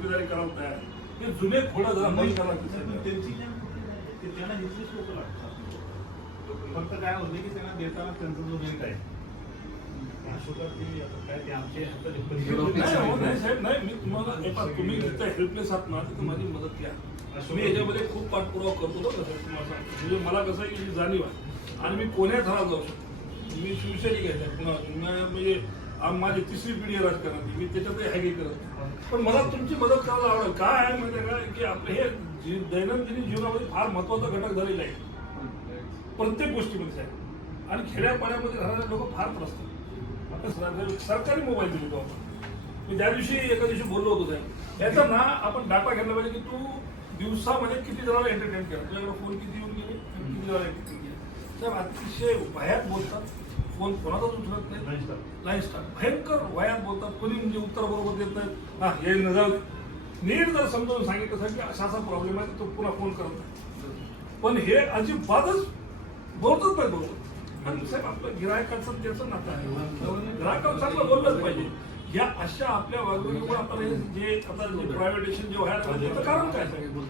गुन्हेगारी करायला तयार आहे. हे जुने खोडं जरा बंद पण लागतील. त्यांची ते त्यांना हिचीच लोक लागतात फक्त काय होतं की त्यांना देताना त्यांचा जो रेट आहे ते ते नाही, नाही, नाही, तुम्ही हेल्पलेस आहात ना तिथं माझी मदत घ्या. मी याच्यामध्ये खूप पाठपुरावा करतो. म्हणजे मला कसं आहे की जाणीव आहे. आणि मी कोण्या थरात जाऊ शकतो मी शिवसैनिक आहे म्हणजे माझी तिसरी पिढी आहे राजकारणाची मी त्याच्यातही हॅगी करत नाही. पण मला तुमची मदत करायला आवडेल. काय आहे माहिती का? की आपलं हे जी- दैनंदिन जीवनामध्ये फार महत्त्वाचा घटक झालेला आहे. प्रत्येक गोष्टीमध्ये साहेब. आणि खेड्यापाड्यामध्ये राहणारे लोक फार त्रस्त आता सरकारी मोबाईल दिले तो आपण. मी त्या दिवशी एका दिवशी बोललो होतो साहेब. याचा ना आपण डाटा घेतला पाहिजे की तू दिवसामध्ये किती जणांना एंटरटेन केला? तुझ्याकडे फोन किती येऊन गेले? किती जणांना एंटरटेन केले? साहेब अतिशय भयात बोलतात. फोन कोणाचाच उचलत नाही. लाईन स्टार भयंकर वयात बोलतात. कोणी म्हणजे उत्तर बरोबर देत नाहीत. हा हे न जाऊ. नीट जर समजावून सांगितलं साहेब की असा असा प्रॉब्लेम आहे तो पुन्हा फोन करत नाही. पण हे अजिबातच बोलतच नाही बरोबर आणि साहेब आपलं गिरायकाचं त्याचं नातं आहे. ग्राहकाला चांगलं बोललंच पाहिजे. या अशा आपल्या वागणुकीमुळे आपण हे जे आता जे प्रायव्हेटेशन जे व्हायला कारण काय